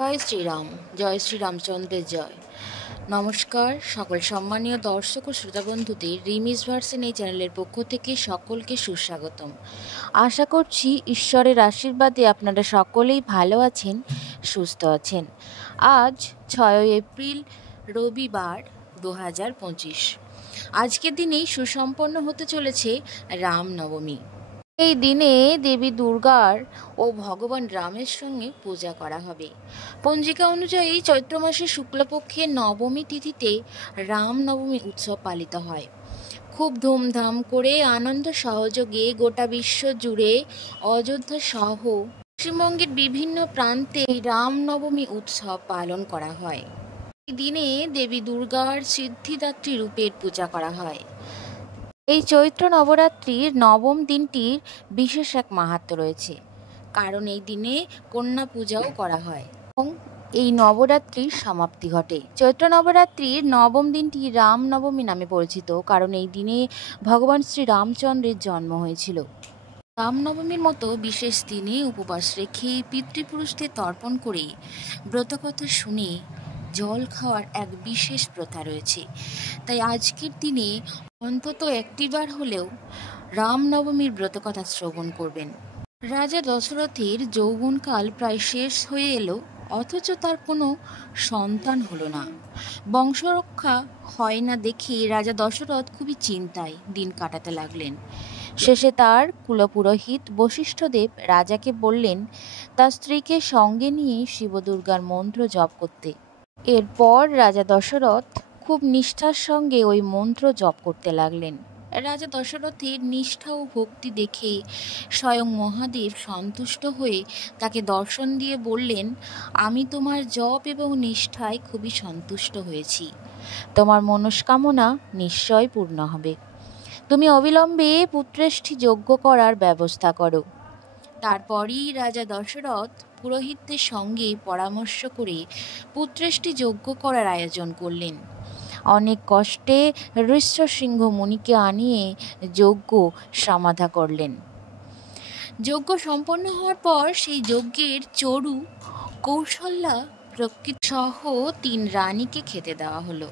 জয় শ্রীরাম। জয় শ্রীরামচন্দ্রের জয়। নমস্কার সকল সম্মানীয় দর্শক ও শ্রোতা বন্ধুদের রিমিস ভার্সন এই চ্যানেলের পক্ষ থেকে সকলকে সুস্বাগতম। আশা করছি ঈশ্বরের আশীর্বাদে আপনারা সকলেই ভালো আছেন, সুস্থ আছেন। আজ 6 এপ্রিল রবিবার 2025। আজকের দিনেই সুসম্পন্ন হতে চলেছে রামনবমী। এই দিনে দেবী দুর্গার ও ভগবান রামের সঙ্গে পূজা করা হবে। পঞ্জিকা অনুযায়ী চৈত্র মাসের শুক্লপক্ষের নবমী তিথিতে রামনবমী উৎসব পালিত হয়। খুব ধুমধাম করে আনন্দ সহযোগে গোটা বিশ্ব জুড়ে অযোধ্যা সহ পশ্চিমবঙ্গের বিভিন্ন প্রান্তে রামনবমী উৎসব পালন করা হয়। এই দিনে দেবী দুর্গার সিদ্ধিদাত্রী রূপের পূজা করা হয়। এই চৈত্র নবরাত্রির নবম দিনটির বিশেষ এক মাহাত্ম্য রয়েছে, কারণ এই দিনে কন্যা পূজাও করা হয় এবং এই নবরাত্রির সমাপ্তি ঘটে। চৈত্র নবরাত্রির নবম দিনটি রামনবমী নামে পরিচিত, কারণ এই দিনে ভগবান শ্রী রামচন্দ্রের জন্ম হয়েছিল। রামনবমীর মতো বিশেষ দিনে উপবাস রেখে পিতৃপুরুষদের তর্পণ করে ব্রতকথা শুনে জল খাওয়ার এক বিশেষ প্রথা রয়েছে। তাই আজকের দিনে অন্তত একটিবার হলেও রামনবমীর ব্রতকথা শ্রবণ করবেন। রাজা দশরথের যৌবনকাল প্রায় শেষ হয়ে এলো, অথচ তার কোনো সন্তান হলো না। বংশরক্ষা হয় না দেখে রাজা দশরথ খুবই চিন্তায় দিন কাটাতে লাগলেন। শেষে তার কুলপুরোহিত বশিষ্ঠদেব রাজাকে বললেন তার স্ত্রীকে সঙ্গে নিয়ে শিবদুর্গার মন্ত্র জপ করতে। এরপর রাজা দশরথ খুব নিষ্ঠার সঙ্গে ওই মন্ত্র জপ করতে লাগলেন। রাজা দশরথের নিষ্ঠা ও ভক্তি দেখে স্বয়ং মহাদেব সন্তুষ্ট হয়ে তাকে দর্শন দিয়ে বললেন, আমি তোমার জপ এবং নিষ্ঠায় খুবই সন্তুষ্ট হয়েছি। তোমার মনস্কামনা নিশ্চয় পূর্ণ হবে। তুমি অবিলম্বে পুত্রেষ্টি যজ্ঞ করার ব্যবস্থা করো। তারপরই রাজা দশরথ পুরোহিতদের সঙ্গে পরামর্শ করে পুত্রেষ্টি যজ্ঞ করার আয়োজন করলেন। অনেক কষ্টে ঋষ্যশৃঙ্গ মুনিকে আনিয়ে যজ্ঞ সমাধা করলেন। যজ্ঞ সম্পন্ন হওয়ার পর সেই যজ্ঞের চরু কৌশল্যা প্রকৃতি সহ 3 রানীকে খেতে দেওয়া হলো।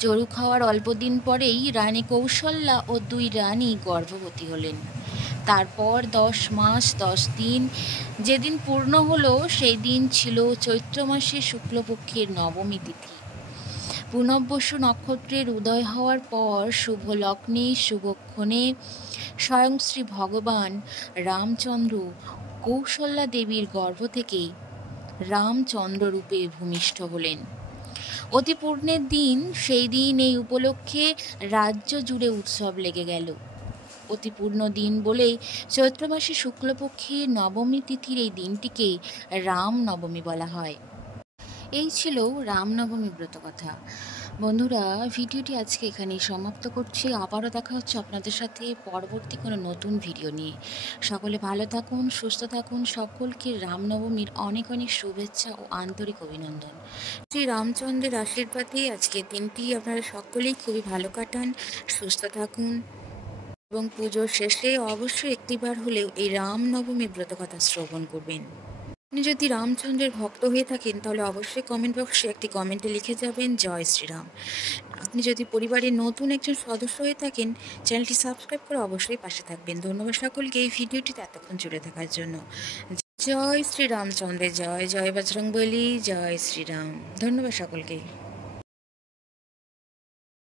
চরু খাওয়ার অল্প দিন পরেই রানী কৌশল্যা ও 2 রানী গর্ভবতী হলেন। তারপর 10 মাস 10 দিন যেদিন পূর্ণ হলো সেই দিন ছিল চৈত্র মাসের শুক্লপক্ষের নবমী তিথি। পুনর্বসু নক্ষত্রের উদয় হওয়ার পর শুভ লগ্নে শুভক্ষণে স্বয়ং শ্রী ভগবান রামচন্দ্র কৌশল্যা দেবীর গর্ভ থেকে রামচন্দ্র রূপে ভূমিষ্ঠ হলেন। অতি পূর্ণের দিন, সেই দিন এই উপলক্ষে রাজ্য জুড়ে উৎসব লেগে গেল। অতি পূর্ণ দিন বলেই চৈত্র মাসে শুক্লপক্ষের নবমী তিথির এই দিনটিকে রামনবমী বলা হয়। এই ছিল রামনবমী ব্রতকথা। বন্ধুরা, ভিডিওটি আজকে এখানেই সমাপ্ত করছি। আবারও দেখা হচ্ছে আপনাদের সাথে পরবর্তী কোনো নতুন ভিডিও নিয়ে। সকলে ভালো থাকুন, সুস্থ থাকুন। সকলকে রামনবমীর অনেক অনেক শুভেচ্ছা ও আন্তরিক অভিনন্দন। শ্রী রামচন্দ্রের আশীর্বাদে আজকের দিনটি আপনারা সকলেই খুবই ভালো কাটান, সুস্থ থাকুন এবং পুজোর শেষে অবশ্যই একটিবার হলেও এই রামনবমী ব্রতকথা শ্রবণ করবেন। আপনি যদি রামচন্দ্রের ভক্ত হয়ে থাকেন তাহলে অবশ্যই কমেন্ট বক্সে একটি কমেন্টে লিখে যাবেন জয় শ্রীরাম। আপনি যদি পরিবারের নতুন একজন সদস্য হয়ে থাকেন চ্যানেলটি সাবস্ক্রাইব করে অবশ্যই পাশে থাকবেন। ধন্যবাদ সকলকে এই ভিডিওটিতে এতক্ষণ জুড়ে থাকার জন্য। জয় শ্রী রামচন্দ্রের জয়। জয় বজরংবলী। জয় শ্রীরাম। ধন্যবাদ সকলকে।